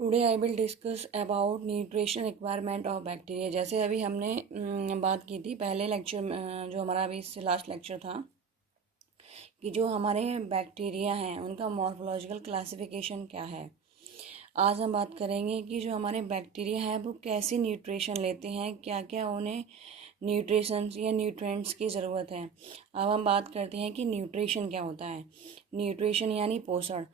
Today I will discuss about nutrition requirement of bacteria. जैसे अभी हमने बात की थी पहले लेक्चर में, जो हमारा अभी इससे लास्ट लेक्चर था, कि जो हमारे बैक्टीरिया हैं उनका मॉर्फोलॉजिकल क्लासिफिकेशन क्या है। आज हम बात करेंगे कि जो हमारे बैक्टीरिया हैं वो कैसी न्यूट्रिशन लेते हैं, क्या क्या उन्हें न्यूट्रिशन या न्यूट्रिएंट्स की ज़रूरत है। अब हम बात करते हैं कि न्यूट्रिशन क्या होता है। न्यूट्रिशन यानी पोषण,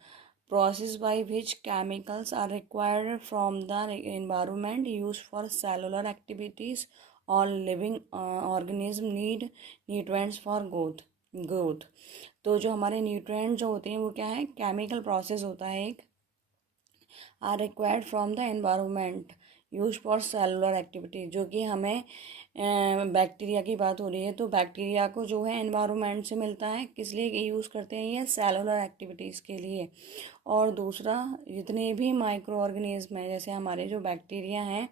process by which chemicals are required from the environment used for cellular activities. All living organism need nutrients for growth। तो जो हमारे न्यूट्रिएंट जो होते हैं वो क्या है, केमिकल प्रोसेस होता है एक, are required from the environment use for cellular activity. जो कि हमें बैक्टीरिया की बात हो रही है तो बैक्टीरिया को जो है एनवायरनमेंट से मिलता है, किस लिए यूज़ करते हैं ये, सेलुलर एक्टिविटीज़ के लिए। और दूसरा, जितने भी माइक्रो ऑर्गेनिज्म हैं जैसे हमारे जो बैक्टीरिया हैं,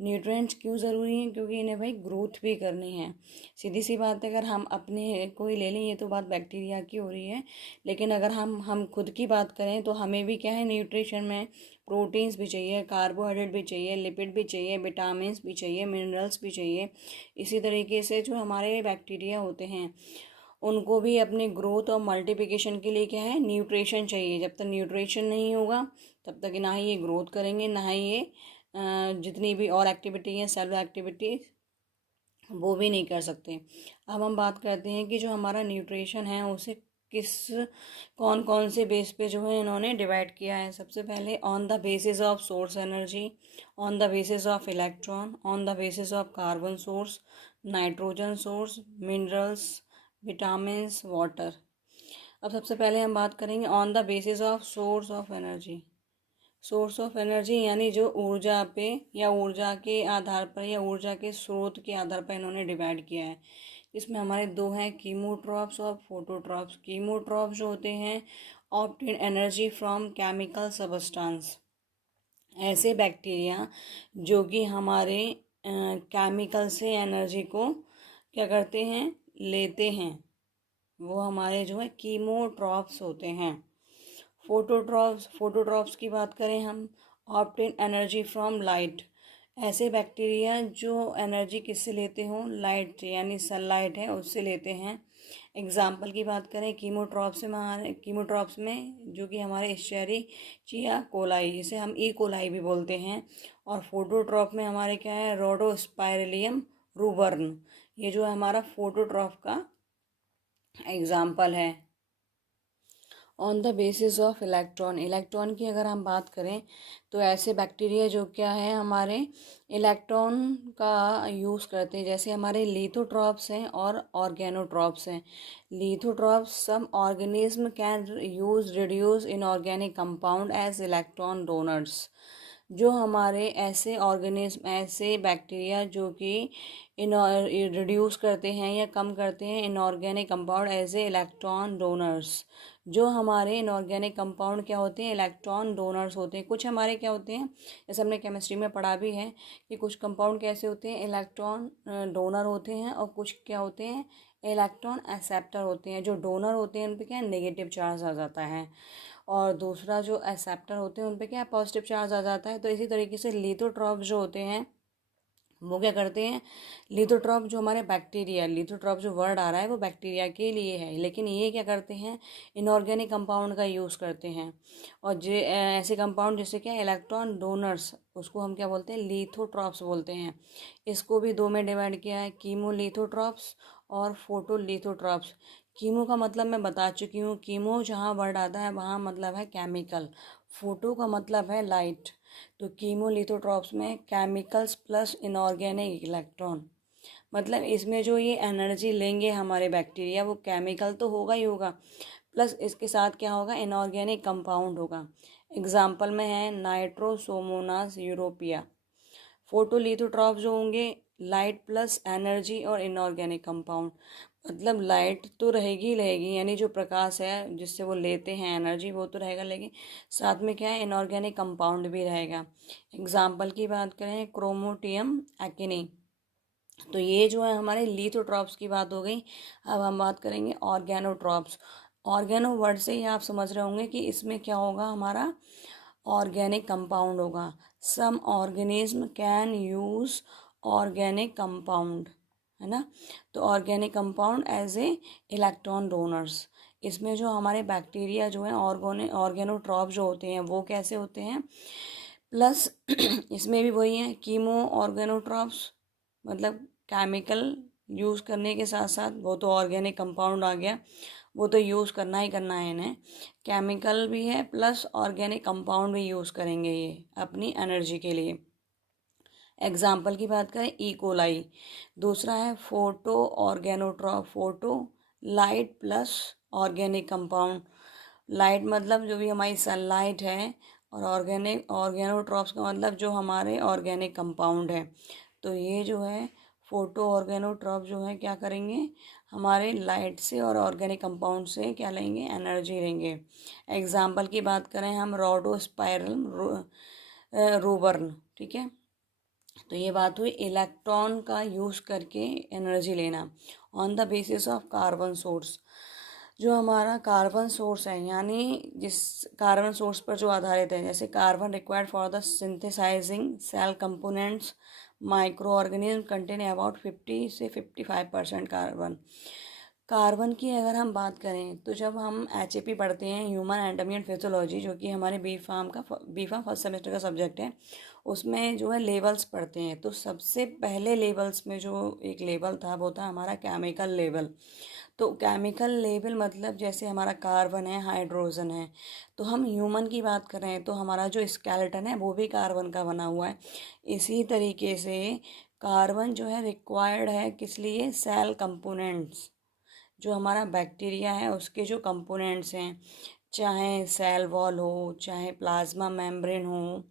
न्यूट्रिएंट्स क्यों ज़रूरी हैं, क्योंकि इन्हें भाई ग्रोथ भी करनी है। सीधी सी बात है, अगर हम अपने कोई ले लें, ये तो बात बैक्टीरिया की हो रही है, लेकिन अगर हम खुद की बात करें तो हमें भी क्या है, न्यूट्रिशन में प्रोटीन्स भी चाहिए, कार्बोहाइड्रेट भी चाहिए, लिपिड भी चाहिए, विटामिन्स भी चाहिए, मिनरल्स भी चाहिए। इसी तरीके से जो हमारे बैक्टीरिया होते हैं उनको भी अपनी ग्रोथ और मल्टीप्लिकेशन के लिए क्या है, न्यूट्रिशन चाहिए। जब तक न्यूट्रिशन नहीं होगा तब तक ना ही ये ग्रोथ करेंगे, ना ही ये जितनी भी और एक्टिविटी है, सेलुलर एक्टिविटी, वो भी नहीं कर सकते। अब हम बात करते हैं कि जो हमारा न्यूट्रिशन है उसे किस कौन कौन से बेस पे जो है इन्होंने डिवाइड किया है। सबसे पहले on the basis of source energy, on the basis of electron, on the basis of carbon source, nitrogen source, minerals, vitamins, water. अब सबसे पहले हम बात करेंगे on the basis of source of energy. Source of energy यानी जो ऊर्जा पे या ऊर्जा के आधार पर या ऊर्जा के स्रोत के आधार पर इन्होंने डिवाइड किया है। इसमें हमारे दो हैं, कीमोट्रॉप्स और फोटोट्रॉप्स। कीमोट्रॉप्स जो होते हैं obtain energy from chemical substance. ऐसे बैक्टीरिया जो कि हमारे केमिकल से एनर्जी को क्या करते हैं, लेते हैं, वो हमारे जो है कीमोट्रॉप्स होते हैं। फोटोट्रॉप्स की बात करें हम, ऑब्टेन एनर्जी फ्रॉम लाइट। ऐसे बैक्टीरिया जो एनर्जी किससे लेते हों, लाइट से, यानी सनलाइट है उससे लेते हैं। एग्जाम्पल की बात करें कीमोट्रॉप्स में जो कि हमारे एस्चेरिचिया कोलाई, जिसे हम ई कोलाई भी बोलते हैं। और फोटोट्रॉप में हमारे क्या है, रोडोस्पाइरलियम रूबर्न। ये जो है हमारा फोटोट्रॉप का एग्जाम्पल है। On the basis of electron, electron की अगर हम बात करें तो ऐसे बैक्टीरिया जो क्या है हमारे इलेक्ट्रॉन का यूज़ करते हैं। जैसे हमारे लिथोट्रॉप्स हैं और ऑर्गेनोट्रॉप्स हैं। Lithotrophs, some organism can use reduce inorganic compound as electron donors. जो हमारे ऐसे ऑर्गेनिज्म, ऐसे बैक्टीरिया जो कि इन रिड्यूस करते हैं या कम करते हैं inorganic compound as a electron donors. जो हमारे इनऑर्गेनिक कंपाउंड क्या होते हैं, इलेक्ट्रॉन डोनर्स होते हैं। कुछ हमारे क्या होते हैं, जैसे हमने केमिस्ट्री में पढ़ा भी है कि कुछ कंपाउंड कैसे होते हैं, इलेक्ट्रॉन डोनर होते हैं, और कुछ क्या होते हैं, इलेक्ट्रॉन एक्सेप्टर होते हैं। जो डोनर होते हैं उन पे क्या नेगेटिव चार्ज आ जाता है, और दूसरा जो एक्सेप्टर होते हैं उन पे क्या पॉजिटिव चार्ज आ जाता है। तो इसी तरीके से लिथोट्रॉप जो होते हैं वो क्या करते हैं, लिथोट्रॉप जो हमारे बैक्टीरिया, लिथोट्रॉप जो वर्ड आ रहा है वो बैक्टीरिया के लिए है, लेकिन ये क्या करते हैं, इनऑर्गेनिक कंपाउंड का यूज़ करते हैं। और जो ऐसे कंपाउंड जैसे क्या इलेक्ट्रॉन डोनर्स, उसको हम क्या बोलते हैं, लिथोट्रॉप्स बोलते हैं। इसको भी दो में डिवाइड किया है, कीमोलिथोट्रॉप्स और फोटोलिथोट्रॉप्स। कीमो का मतलब मैं बता चुकी हूँ, कीमो जहाँ वर्ड आता है वहाँ मतलब है केमिकल, फोटो का मतलब है लाइट। तो कीमोलिथोट्रॉप्स में केमिकल्स प्लस इनऑर्गेनिक इलेक्ट्रॉन, मतलब इसमें जो ये एनर्जी लेंगे हमारे बैक्टीरिया वो केमिकल तो होगा ही होगा, प्लस इसके साथ क्या होगा, इनऑर्गेनिक कंपाउंड होगा। एग्जाम्पल में है नाइट्रोसोमोनास यूरोपिया। फोटोलिथोट्रॉप जो होंगे लाइट प्लस एनर्जी और इनऑर्गेनिक कंपाउंड, मतलब लाइट तो रहेगी, यानी जो प्रकाश है जिससे वो लेते हैं एनर्जी वो तो रहेगा, लेकिन साथ में क्या है, इनऑर्गेनिक कंपाउंड भी रहेगा। एग्जाम्पल की बात करें क्रोमोटियम एक्टिनी। तो ये जो है हमारे लिथोट्रॉप्स की बात हो गई। अब हम बात करेंगे ऑर्गेनोट्रॉप्स। ऑर्गेनो वर्ड से ही आप समझ रहे होंगे कि इसमें क्या होगा, हमारा ऑर्गेनिक कंपाउंड होगा। Some organism can use organic compound, है ना। तो organic compound as a electron donors. इसमें जो हमारे बैक्टीरिया जो हैं ऑर्गेनोट्रॉप जो होते हैं वो कैसे होते हैं, प्लस इसमें भी वही है कीमो ऑर्गेनोट्रॉप्स, मतलब केमिकल यूज़ करने के साथ साथ वो तो ऑर्गेनिक कंपाउंड आ गया, वो तो यूज़ करना ही करना है इन्हें। केमिकल भी है प्लस ऑर्गेनिक कंपाउंड भी यूज़ करेंगे ये अपनी एनर्जी के लिए। एग्जाम्पल की बात करें ई कोलाई। दूसरा है photo organotroph, photo light plus organic compound. Light मतलब जो भी हमारी सनलाइट है, और ऑर्गेनिक ऑर्गेनोट्रॉप्स का मतलब जो हमारे ऑर्गेनिक कंपाउंड है। तो ये जो है फोटो ऑर्गेनोट्रॉप जो है क्या करेंगे, हमारे लाइट से और ऑर्गेनिक कंपाउंड से क्या लेंगे, एनर्जी लेंगे। एग्जाम्पल की बात करें हम रोडोस्पाइरल रूबर्न, ठीक है। तो ये बात हुई इलेक्ट्रॉन का यूज़ करके एनर्जी लेना on the basis of carbon source. जो हमारा कार्बन सोर्स है, यानी जिस कार्बन सोर्स पर जो आधारित है, जैसे carbon required for the synthesizing cell components microorganism contain about 50 से 55% कार्बन। कार्बन की अगर हम बात करें तो जब हम HAP पढ़ते हैं, ह्यूमन एनाटॉमी एंड फिजियोलॉजी, जो कि हमारे बी फार्म फर्स्ट सेमेस्टर का सब्जेक्ट है, उसमें जो है लेवल्स पढ़ते हैं। तो सबसे पहले लेवल्स में जो एक लेवल था वो था हमारा केमिकल लेवल। तो केमिकल लेवल मतलब जैसे हमारा कार्बन है, हाइड्रोजन है, तो हम ह्यूमन की बात करें तो हमारा जो स्केलेटन है वो भी कार्बन का बना हुआ है। इसी तरीके से कार्बन जो है रिक्वायर्ड है किस लिए, सेल कंपोनेंट्स। जो हमारा बैक्टीरिया है उसके जो कंपोनेंट्स हैं, चाहे सेल वॉल हो, चाहे प्लाज्मा मेम्ब्रेन हो,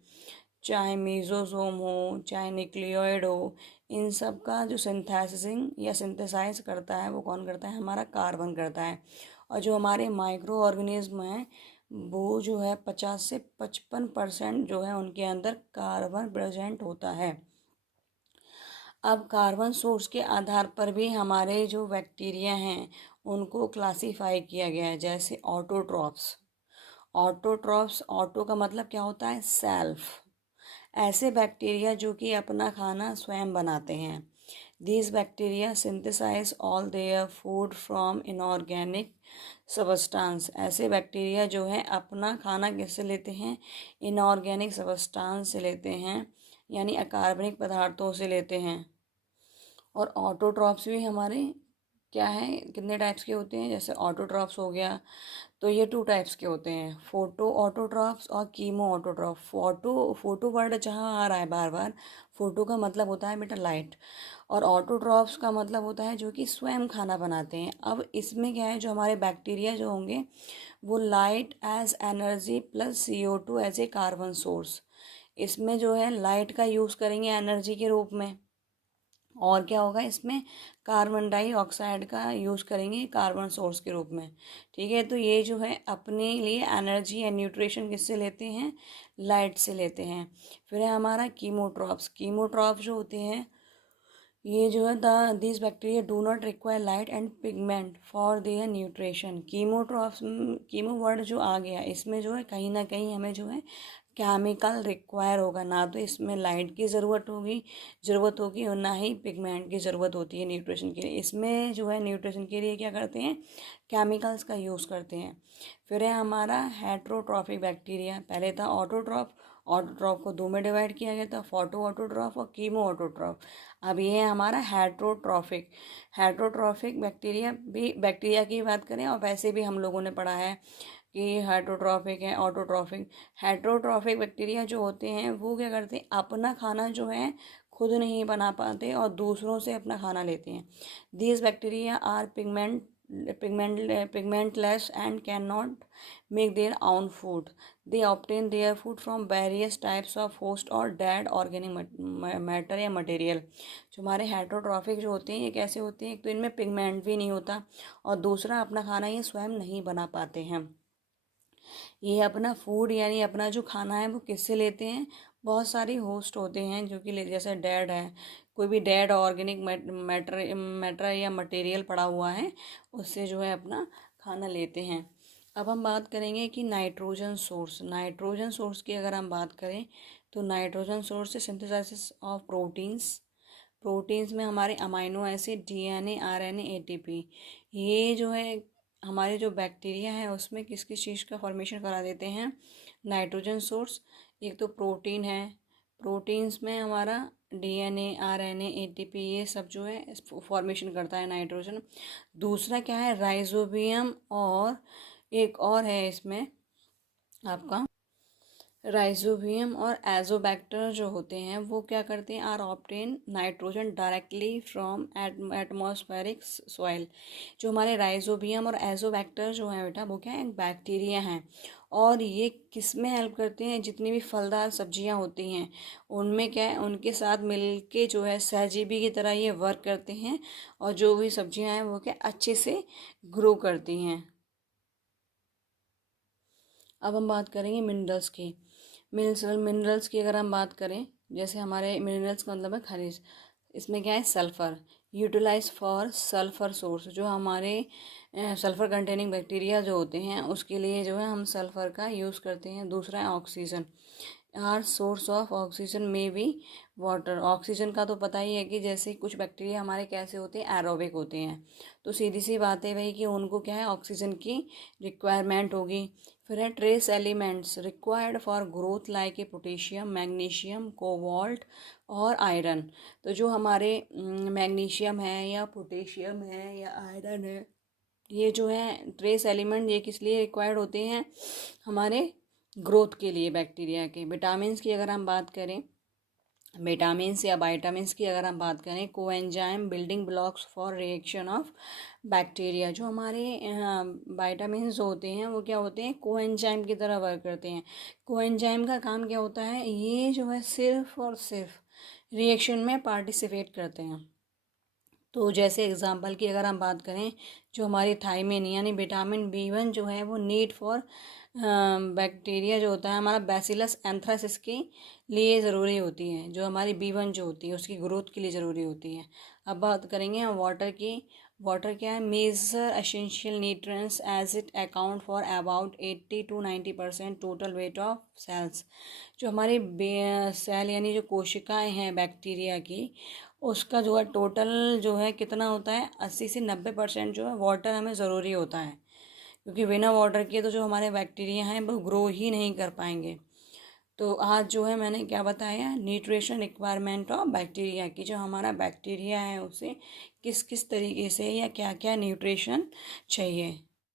चाहे मीजोसोम हो, चाहे न्यूक्लियोइड हो, इन सब का जो सिंथेसिसिंग या सिंथेसाइज करता है वो कौन करता है, हमारा कार्बन करता है। और जो हमारे माइक्रो ऑर्गेनिज्म हैं वो जो है 50 से 55% जो है उनके अंदर कार्बन प्रेजेंट होता है। अब कार्बन सोर्स के आधार पर भी हमारे जो बैक्टीरिया हैं उनको क्लासीफाई किया गया है, जैसे ऑटोट्रॉप्स। ऑटोट्रॉप्स, ऑटो का मतलब क्या होता है, सेल्फ। ऐसे बैक्टीरिया जो कि अपना खाना स्वयं बनाते हैं। These bacteria synthesize all their food from inorganic substance. ऐसे बैक्टीरिया जो है अपना खाना किससे लेते हैं, इनऑर्गेनिक सबस्टांस से लेते हैं, यानी अकार्बनिक पदार्थों से लेते हैं। और ऑटोट्रॉप्स भी हमारे क्या है, कितने टाइप्स के होते हैं, जैसे ऑटोट्रॉप्स हो गया तो ये 2 टाइप्स के होते हैं, फोटो ऑटोट्रॉप्स और कीमो ऑटोट्रॉप। फोटो वर्ड जहाँ आ रहा है बार बार, फोटो का मतलब होता है बेटा लाइट, और ऑटोट्रॉप्स का मतलब होता है जो कि स्वयं खाना बनाते हैं। अब इसमें क्या है, जो हमारे बैक्टीरिया जो होंगे वो light as energy plus CO2 as a carbon source, इसमें जो है लाइट का यूज़ करेंगे एनर्जी के रूप में, और क्या होगा इसमें, कार्बन डाइऑक्साइड का यूज़ करेंगे कार्बन सोर्स के रूप में। ठीक है, तो ये जो है अपने लिए एनर्जी एंड न्यूट्रिशन किससे लेते हैं, लाइट से लेते हैं। फिर है हमारा कीमोट्रॉप्स। कीमोट्रॉप जो होते हैं ये जो है this bacteria do not require light and pigment for their nutrition. Chemotrophs, chemo word जो आ गया इसमें जो है कहीं ना कहीं हमें जो है केमिकल रिक्वायर होगा, ना तो इसमें लाइट की ज़रूरत होगी और ना ही पिगमेंट की ज़रूरत होती है न्यूट्रिशन के लिए। इसमें जो है न्यूट्रिशन के लिए क्या करते हैं, केमिकल्स का यूज़ करते हैं। फिर है हमारा हेट्रोट्रॉफिक बैक्टीरिया। पहले था ऑटोट्रॉफ, ऑटोट्रॉफ को 2 में डिवाइड किया गया था, फोटो ऑटोट्रॉफ और कीमो ऑटोट्रॉफ। अब ये है हमारा हेट्रोट्रॉफिक। हेट्रोट्रॉफिक बैक्टीरिया भी, बैक्टीरिया की बात करें और वैसे भी हम लोगों ने पढ़ा है कि हेट्रोट्रॉफिक है, ऑटोट्रॉफिक। हेट्रोट्रॉफिक बैक्टीरिया जो होते हैं वो क्या करते हैं, अपना खाना जो है खुद नहीं बना पाते और दूसरों से अपना खाना लेते हैं। These bacteria are pigmentless and cannot make their own food. They obtain their food from various types of host or dead organic matter या मटेरियल। जो हमारे हेट्रोट्रॉफिक जो होते हैं ये कैसे होते हैं, एक तो इनमें पिगमेंट भी नहीं होता और दूसरा अपना खाना ये स्वयं नहीं बना पाते हैं। ये अपना फूड यानी अपना जो खाना है वो किससे लेते हैं, बहुत सारी होस्ट होते हैं जो कि जैसे डेड है, कोई भी डेड ऑर्गेनिक मैटर या मटेरियल पड़ा हुआ है उससे जो है अपना खाना लेते हैं। अब हम बात करेंगे कि नाइट्रोजन सोर्स। नाइट्रोजन सोर्स की अगर हम बात करें तो नाइट्रोजन सोर्स है सिंथेसाइसिस ऑफ प्रोटीन्स। प्रोटीन्स में हमारे amino acid, DNA, RNA, ATP, ये जो है हमारे जो बैक्टीरिया है उसमें किस किस चीज़ का फॉर्मेशन करा देते हैं, नाइट्रोजन सोर्स। एक तो प्रोटीन है, प्रोटीन्स में हमारा डीएनए, आरएनए, एटीपी, ये सब जो है फॉर्मेशन करता है नाइट्रोजन। दूसरा क्या है, राइजोबियम, और एक और है इसमें आपका राइजोबियम और एजोबैक्टर जो होते हैं वो क्या करते हैं, are obtain nitrogen directly from atmospheric soil. जो हमारे राइजोबियम और एजोबैक्टर जो है बेटा वो क्या है, बैक्टीरिया हैं, और ये किस में हेल्प करते हैं, जितनी भी फलदार सब्जियां होती हैं उनमें क्या है, उनके साथ मिलके जो है सहजीवी की तरह ये वर्क करते हैं, और जो भी सब्जियां हैं वो क्या अच्छे से ग्रो करती हैं। अब हम बात करेंगे मिनरल्स की। मिनरल्स की अगर हम बात करें, जैसे हमारे मिनरल्स का मतलब है खनिज। इसमें क्या है, sulphur, utilize for sulphur source. जो हमारे सल्फ़र कंटेनिंग बैक्टीरिया जो होते हैं उसके लिए जो है हम सल्फ़र का यूज़ करते हैं। दूसरा है oxygen. Are source of oxygen में भी वाटर। ऑक्सीजन का तो पता ही है कि जैसे कुछ बैक्टीरिया हमारे कैसे होते हैं, एरोबिक होते हैं, तो सीधी सी बात है भाई कि उनको क्या है, ऑक्सीजन की रिक्वायरमेंट होगी। फिर है trace elements required for growth like a potassium, magnesium, cobalt और आयरन। तो जो हमारे मैग्नीशियम है या पोटेशियम है या आयरन है, ये जो है ट्रेस एलिमेंट, ये किस लिए रिक्वायर्ड होते हैं, हमारे ग्रोथ के लिए बैक्टीरिया के। विटामिन्स की अगर हम बात करें, विटामिन्स या वाइटामिन्स की अगर हम बात करें, coenzyme building blocks for reaction of bacteria. जो हमारे वाइटामिन्स होते हैं वो क्या होते हैं, कोएंजाइम की तरह वर्क करते हैं। कोएंजाइम का काम क्या होता है, ये जो है सिर्फ और सिर्फ रिएक्शन में पार्टिसिपेट करते हैं। तो जैसे एग्जांपल की अगर हम बात करें, जो हमारी थायमिन यानी विटामिन B1 जो है वो नीड फॉर बैक्टीरिया जो होता है हमारा बैसिलस एंथ्रासिस के लिए ज़रूरी होती है। जो हमारी B1 जो होती है उसकी ग्रोथ के लिए ज़रूरी होती है। अब बात करेंगे हम वाटर की। वाटर क्या है, major essential nutrients as it account for about 80 to 90% total weight of cells. जो हमारी सेल यानी जो कोशिकाएं हैं बैक्टीरिया की, उसका जो है टोटल जो है कितना होता है, 80 से 90% जो है वाटर हमें ज़रूरी होता है, क्योंकि बिना वाटर के तो जो हमारे बैक्टीरिया हैं वो ग्रो ही नहीं कर पाएंगे। तो आज जो है मैंने क्या बताया, न्यूट्रिशन रिक्वायरमेंट ऑफ बैक्टीरिया की। जो हमारा बैक्टीरिया है उसे किस किस तरीके से या क्या क्या न्यूट्रिशन चाहिए।